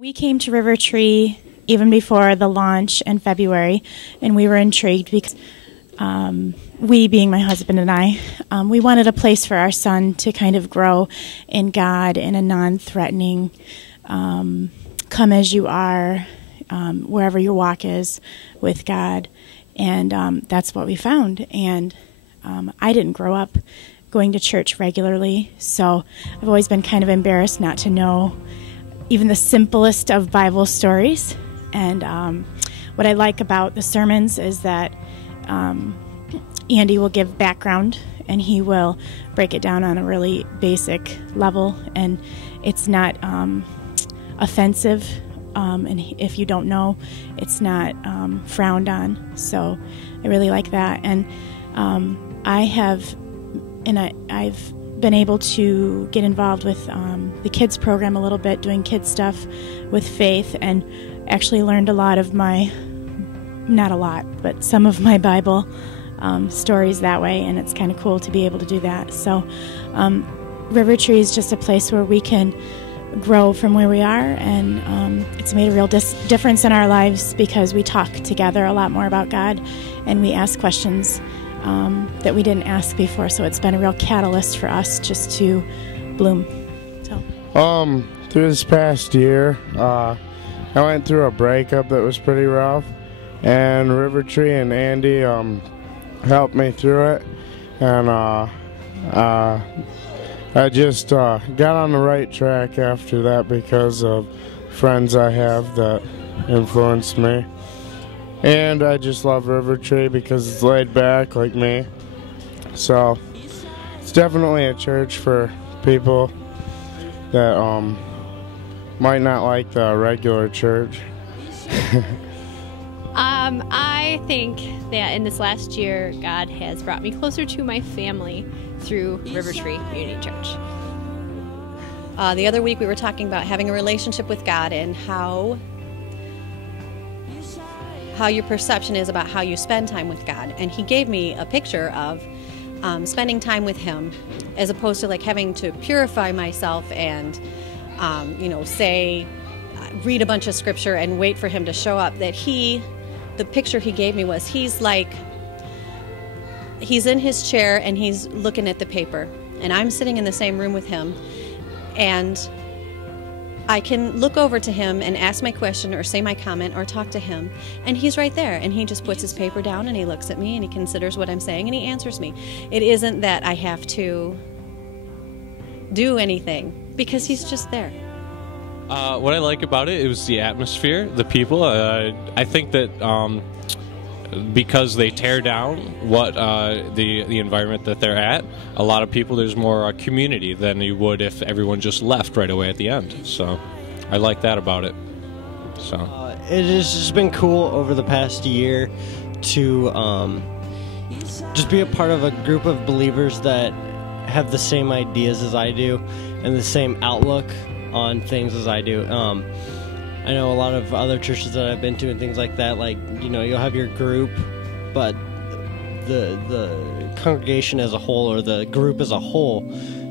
We came to Rivertree even before the launch in February, and we were intrigued because we, being my husband and I, we wanted a place for our son to kind of grow in God in a non-threatening, come as you are, wherever your walk is with God. And that's what we found. And I didn't grow up going to church regularly, so I've always been kind of embarrassed not to know even the simplest of Bible stories. And what I like about the sermons is that Andy will give background, and he will break it down on a really basic level, and it's not offensive, and if you don't know, it's not frowned on. So I really like that. And I've been able to get involved with the kids program a little bit, doing kids stuff with Faith, and actually learned a lot of my, not a lot, but some of my Bible stories that way, and it's kind of cool to be able to do that. So Rivertree is just a place where we can grow from where we are, and it's made a real difference in our lives because we talk together a lot more about God, and we ask questions that we didn't ask before. So it's been a real catalyst for us just to bloom. So through this past year, I went through a breakup that was pretty rough, and Rivertree and Andy helped me through it, and I just got on the right track after that because of friends I have that influenced me. And I just love Rivertree because it's laid back like me. So it's definitely a church for people that might not like the regular church. I think that in this last year, God has brought me closer to my family through Rivertree Community Church. The other week we were talking about having a relationship with God and how your perception is about how you spend time with God. And he gave me a picture of spending time with him as opposed to like having to purify myself and read a bunch of scripture and wait for him to show up. The picture he gave me was he's in his chair and he's looking at the paper, and I'm sitting in the same room with him, and I can look over to him and ask my question or say my comment or talk to him, and he's right there, and he just puts his paper down and he looks at me and he considers what I'm saying and he answers me. It isn't that I have to do anything because he's just there. What I like about it was the atmosphere, the people. I think that because they tear down what the environment that they're at, a lot of people, there's more community than you would if everyone just left right away at the end. So I like that about it. So it has just been cool over the past year to just be a part of a group of believers that have the same ideas as I do and the same outlook on things as I do. I know a lot of other churches that I've been to and things like that, like, you'll have your group, but the congregation as a whole or the group as a whole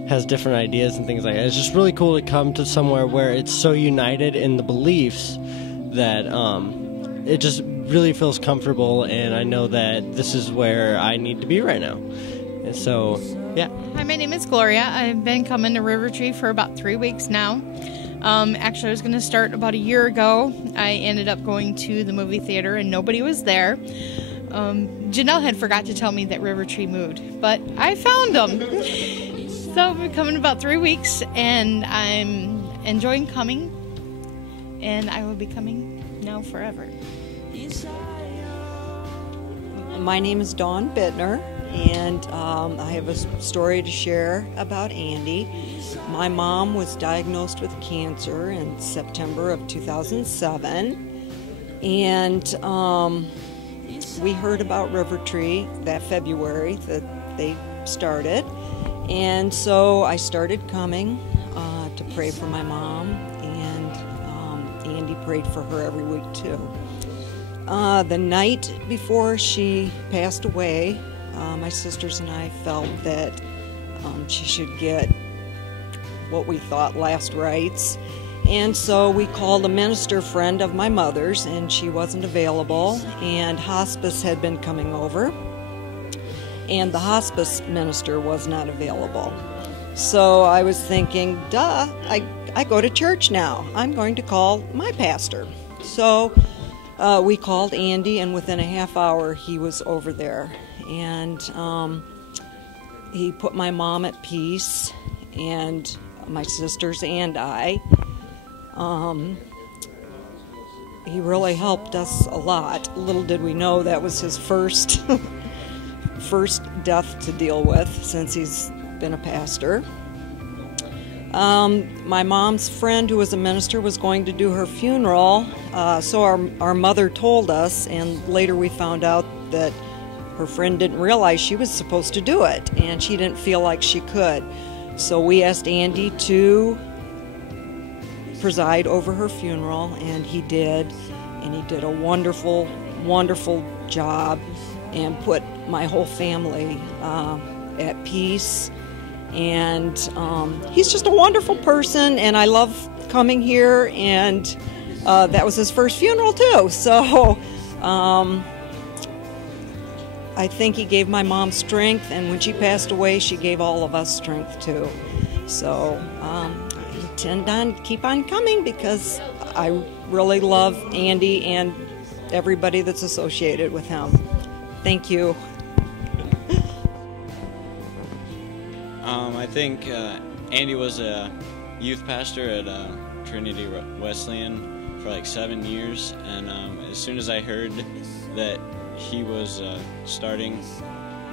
has different ideas and things like that. It's just really cool to come to somewhere where it's so united in the beliefs that it just really feels comfortable, and I know that this is where I need to be right now. And so, yeah. Hi, my name is Gloria. I've been coming to Rivertree for about 3 weeks now. Actually, I was going to start about a year ago. I ended up going to the movie theater and nobody was there. Janelle had forgot to tell me that Rivertree moved, but I found them. So I've been coming about 3 weeks, and I'm enjoying coming, and I will be coming now forever. My name is Dawn Bittner, and I have a story to share about Andy. My mom was diagnosed with cancer in September of 2007, and we heard about Rivertree that February that they started, and so I started coming to pray for my mom, and Andy prayed for her every week too. The night before she passed away, my sisters and I felt that she should get what we thought last rites, And so we called a minister friend of my mother's, and she wasn't available, and hospice had been coming over, and the hospice minister was not available. So I was thinking, duh, I go to church now. I'm going to call my pastor. So we called Andy, and within a half hour he was over there. And he put my mom at peace, and my sisters and I. He really helped us a lot. Little did we know that was his first death to deal with since he's been a pastor. My mom's friend, who was a minister, was going to do her funeral, so our mother told us, and later we found out that her friend didn't realize she was supposed to do it, and she didn't feel like she could. So we asked Andy to preside over her funeral, and he did a wonderful, wonderful job and put my whole family at peace. And he's just a wonderful person, and I love coming here, and that was his first funeral too. So I think he gave my mom strength, and when she passed away, she gave all of us strength too. So I intend on keep on coming because I really love Andy and everybody that's associated with him. Thank you. I think Andy was a youth pastor at Trinity Wesleyan for like 7 years, and as soon as I heard that he was starting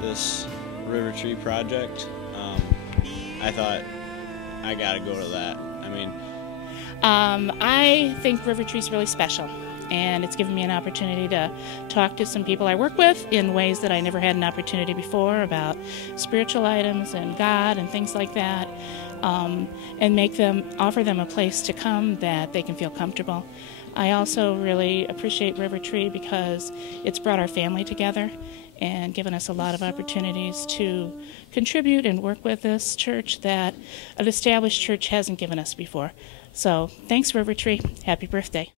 this Rivertree project, I thought, I gotta go to that. I mean, I think Rivertree is really special, and it's given me an opportunity to talk to some people I work with in ways that I never had an opportunity before about spiritual items and God and things like that, and offer them a place to come that they can feel comfortable. I also really appreciate Rivertree because it's brought our family together and given us a lot of opportunities to contribute and work with this church that an established church hasn't given us before. So thanks, Rivertree. Happy birthday.